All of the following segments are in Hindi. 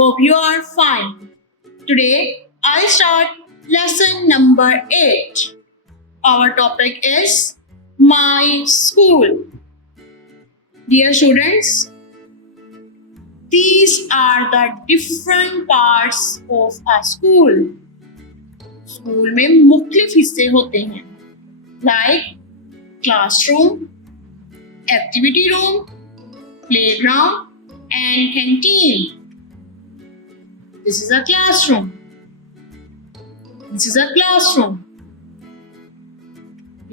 Hope you are fine. Today I start lesson number 8. Our topic is my school. Dear students, these are the different parts of a school. School में मुख्तलिफ हिस्से होते हैं like classroom, activity room, playground and canteen. This is a classroom. This is a classroom.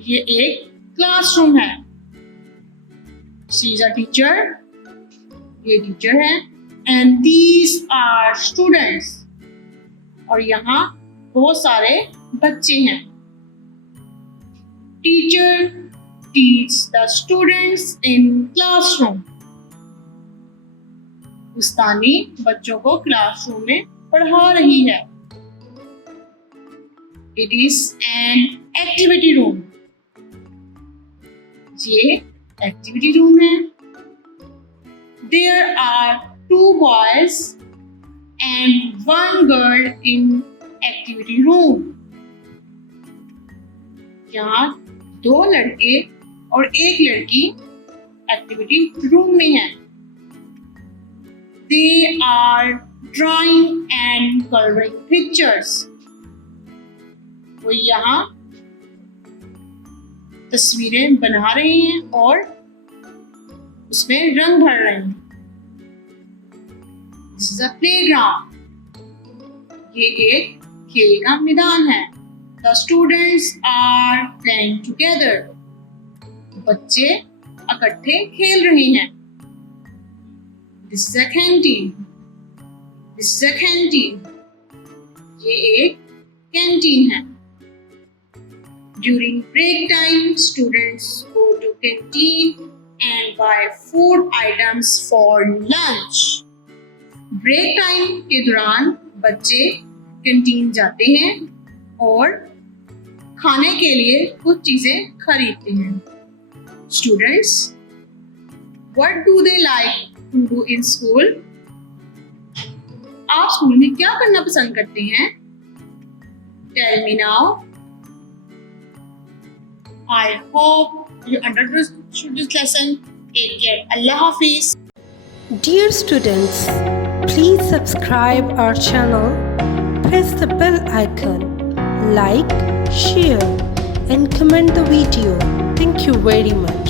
ये एक classroom है. She is a teacher. ये teacher है. And these are students. और यहाँ बहुत सारे बच्चे हैं. Teacher teach the students in classroom. उस्तानी बच्चों को क्लासरूम में पढ़ा रही है. It is an activity room. ये एक्टिविटी रूम है. There are 2 boys and 1 girl in activity room. यहाँ 2 लड़के और 1 लड़की एक्टिविटी रूम में हैं. They are drawing and coloring pictures. वो यहाँ तस्वीरें बना रहे हैं और उसमें रंग भर रहे हैं. This is a playground. ये एक खेल का मैदान है. The students are playing together. बच्चे इकट्ठे खेल रहे हैं. This is a canteen. This is a canteen. ये एक कैंटीन है. During break time, students go to canteen and buy food items for lunch. Break time के दौरान बच्चे कैंटीन जाते हैं और खाने के लिए कुछ चीजें खरीदते हैं. Students, what do they like to do in school? आप स्कूल में क्या करना पसंद करते हैं? Tell me now. I hope you understood this lesson. Take care. Allah Hafiz. Dear students, please subscribe our channel, press the bell icon, like, share and comment the video. Thank you very much.